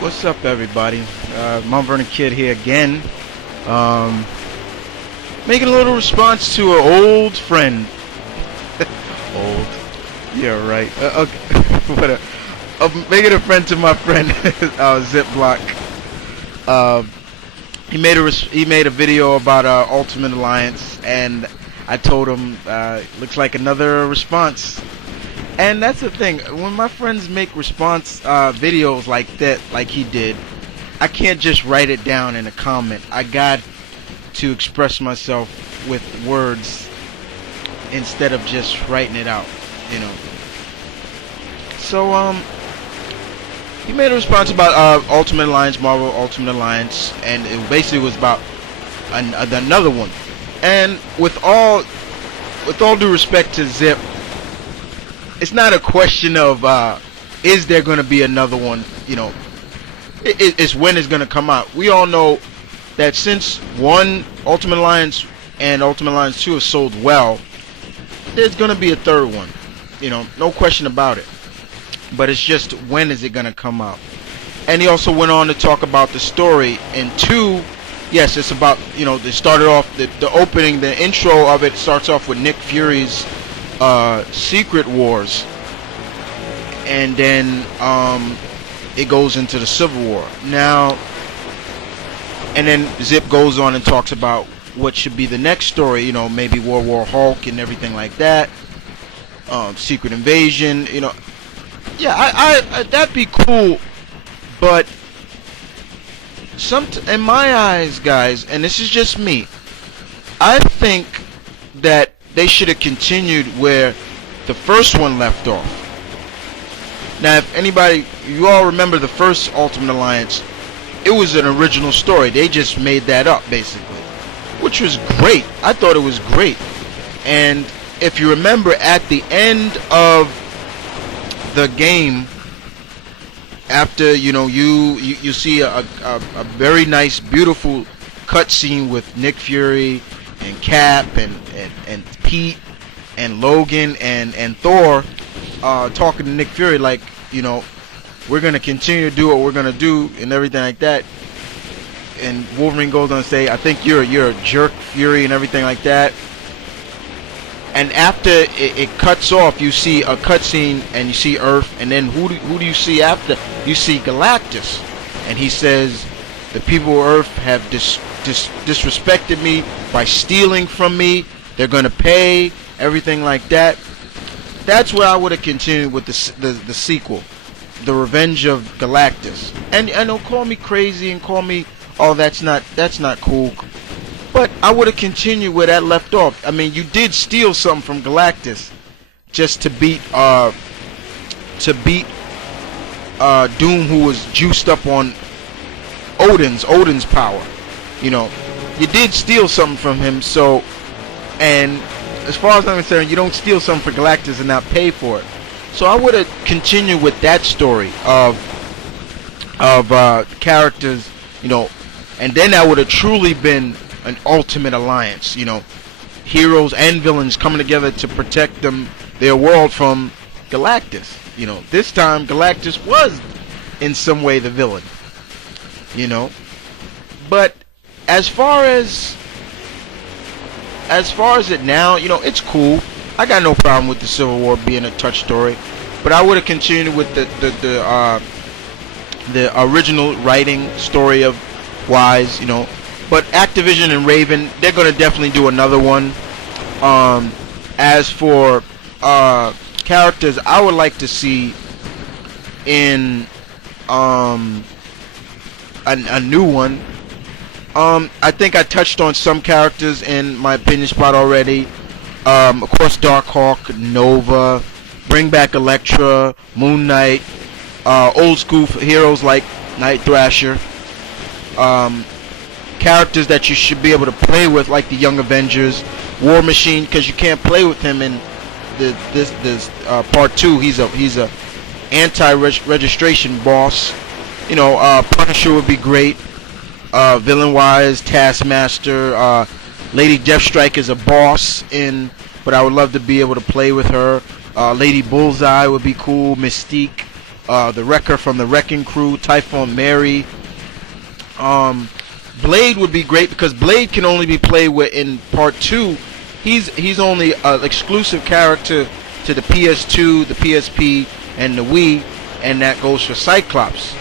What's up, everybody? Mount Vernon Kid here again. Making a little response to an old friend. Old. Yeah, right. Okay. What making a friend to my friend, Zipblock. He made a video about Ultimate Alliance, and I told him looks like another response. And that's the thing, when my friends make response videos like that, like he did, I can't just write it down in a comment. I got to express myself with words instead of just writing it out, you know. So, he made a response about Ultimate Alliance, Marvel Ultimate Alliance, and it basically was about another one. And with all due respect to Zip, it's not a question of is there going to be another one, you know. It's when it's going to come out. We all know that since one Ultimate Alliance and Ultimate Alliance 2 have sold well, there's going to be a third one, you know, no question about it. But it's just when is it going to come out. And he also went on to talk about the story in 2. Yes, it's about, you know, they started off the opening, the intro of it starts off with Nick Fury's Secret Wars, and then it goes into the Civil War now, and then Zip goes on and talks about what should be the next story, you know, maybe World War Hulk and everything like that, Secret Invasion, you know. Yeah, I that'd be cool, but in my eyes, guys, and this is just me, I think that they should have continued where the first one left off. Now, if anybody, you all remember the first Ultimate Alliance, it was an original story. They just made that up, basically, which was great. I thought it was great. And if you remember, at the end of the game, after, you know, you see a very nice, beautiful cutscene with Nick Fury and Cap and Pete and Logan and Thor talking to Nick Fury like, you know, we're gonna continue to do what we're gonna do and everything like that. And Wolverine goes on to say, I think you're a jerk, Fury, and everything like that. And after it cuts off, you see a cutscene and you see Earth, and then who do you see after? You see Galactus, and he says, the people of Earth have disrespected me by stealing from me. They're gonna pay, everything like that. That's where I would have continued with the sequel, The Revenge of Galactus. And don't call me crazy and call me, oh, that's not cool. But I would have continued where that left off. I mean, you did steal something from Galactus just to beat Doom, who was juiced up on Odin's power. You know, you did steal something from him. So, and as far as I'm concerned, you don't steal something for Galactus and not pay for it. So I would have continued with that story of characters, you know, and then that would have truly been an Ultimate Alliance, you know, heroes and villains coming together to protect their world from Galactus. You know, this time Galactus was in some way the villain, you know. But as far as it now, you know, it's cool. I got no problem with the Civil War being a touch story, but I would have continued with the original writing story of Wise, you know. But Activision and Raven, they're gonna definitely do another one. As for characters, I would like to see in a new one. I think I touched on some characters in my opinion spot already. Of course, Darkhawk, Nova, bring back Elektra, Moon Knight, old school heroes like Night Thrasher. Characters that you should be able to play with, like the Young Avengers, War Machine, because you can't play with him in this part 2. He's a anti-registration boss. You know, Punisher would be great. Villain wise, Taskmaster, Lady Deathstrike is a boss but I would love to be able to play with her. Lady Bullseye would be cool. Mystique, the Wrecker from the Wrecking Crew, Typhoon Mary. Blade would be great because Blade can only be played with in Part 2. He's only an exclusive character to the PS2, the PSP, and the Wii, and that goes for Cyclops.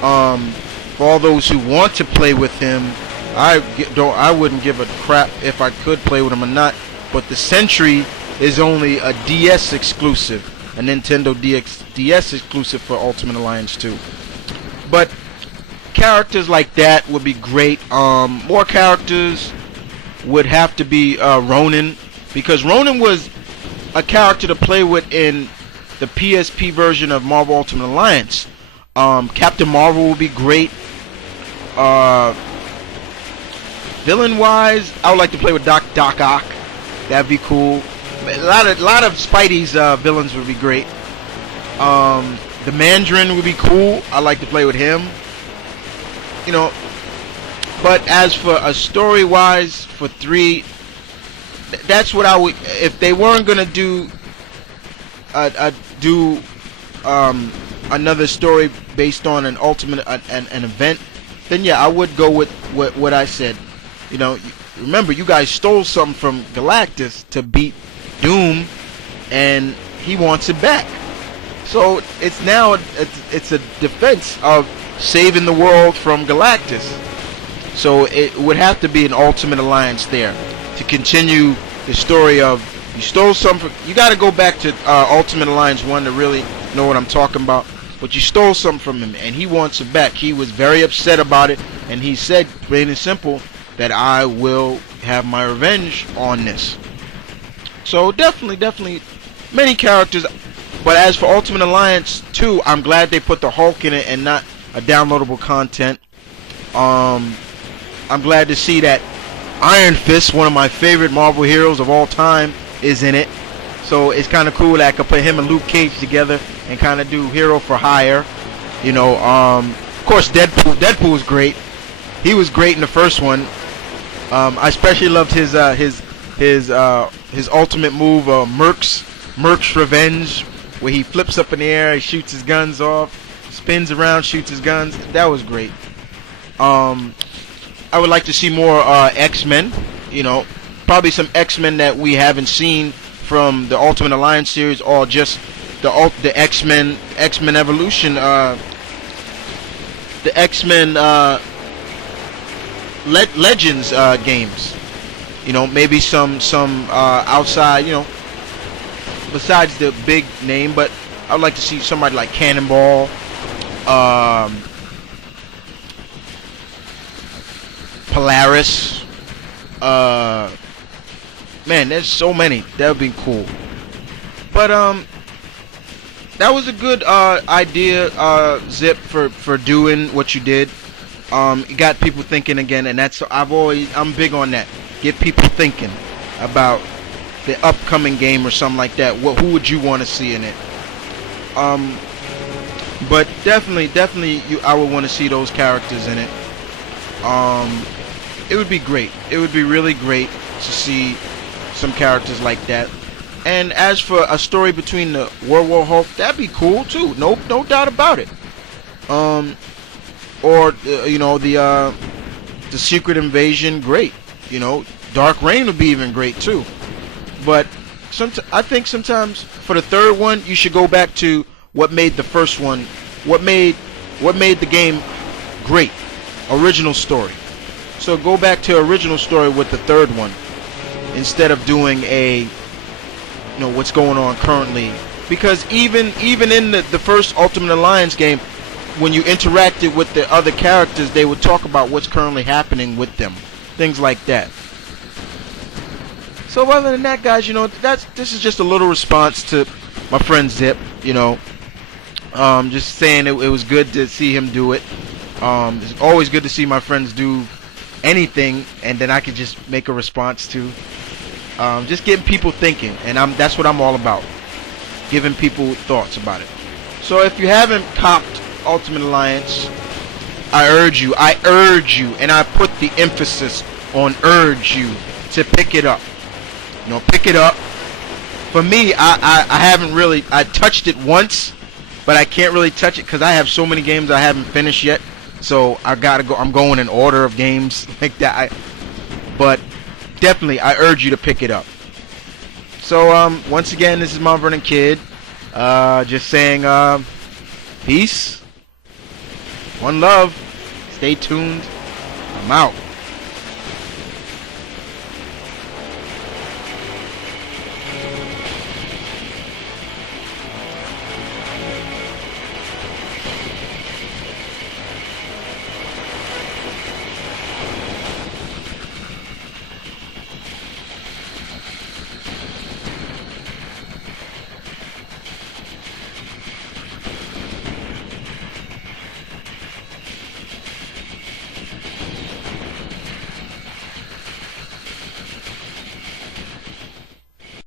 For all those who want to play with him, I wouldn't give a crap if I could play with him or not. But the Sentry is only a DS exclusive, a Nintendo DS exclusive for Ultimate Alliance 2. But characters like that would be great. More characters would have to be Ronan, because Ronan was a character to play with in the PSP version of Marvel Ultimate Alliance. Captain Marvel would be great. Villain-wise, I would like to play with Doc Ock. That'd be cool. A lot of Spidey's villains would be great. The Mandarin would be cool. I'd like to play with him. You know, but as for a story-wise for 3, that's what I would. If they weren't gonna do another story based on an an event, then yeah, I would go with what I said. You know, remember, you guys stole something from Galactus to beat Doom, and he wants it back. So it's now it's a defense of saving the world from Galactus. So it would have to be an Ultimate Alliance there to continue the story of you stole something. You got to go back to Ultimate Alliance 1 to really know what I'm talking about. But you stole something from him, and he wants it back. He was very upset about it, and he said, plain and simple, that I will have my revenge on this. So definitely many characters. But as for Ultimate Alliance 2, I'm glad they put the Hulk in it and not a downloadable content. I'm glad to see that Iron Fist, one of my favorite Marvel heroes of all time, is in it. So it's kind of cool that I could put him and Luke Cage together and kind of do hero for hire. You know, of course Deadpool was great. He was great in the first one. I especially loved his ultimate move, Merc's Revenge, where he flips up in the air, he shoots his guns off, spins around, shoots his guns. That was great. I would like to see more X-Men. You know, probably some X-Men that we haven't seen from the Ultimate Alliance series, or just the X-Men Evolution, the X-Men Legends games. You know, maybe some outside, you know, besides the big name, but I would like to see somebody like Cannonball, Polaris. Man, there's so many. That would be cool. But that was a good idea, Zip, for doing what you did. It got people thinking again, and that's I'm big on that. Get people thinking about the upcoming game or something like that. Who would you want to see in it? But definitely, I would want to see those characters in it. It would be great. It would be really great to see some characters like that. And as for a story between the World War Hulk, that'd be cool too. No doubt about it. Or you know, the Secret Invasion, great. You know, Dark Reign would be even great too. But I think sometimes for the third one, you should go back to what made the first one, what made the game great, original story. So go back to original story with the third one, instead of doing what's going on currently. Because even in the first Ultimate Alliance game, when you interacted with the other characters, they would talk about what's currently happening with them, things like that. So other than that, guys, you know, this is just a little response to my friend Zip. You know, just saying it was good to see him do it. It's always good to see my friends do anything, and then I can just make a response to. Just getting people thinking, and that's what I'm all about. Giving people thoughts about it. So if you haven't copped Ultimate Alliance, I urge you, and I put the emphasis on urge you to pick it up. You know, pick it up. For me, I haven't really, I touched it once, but I can't really touch it because I have so many games I haven't finished yet. So I gotta go. I'm going in order of games like that. But definitely, I urge you to pick it up. So once again, this is Mount Vernon Kid. Just saying, peace, one love. Stay tuned. I'm out.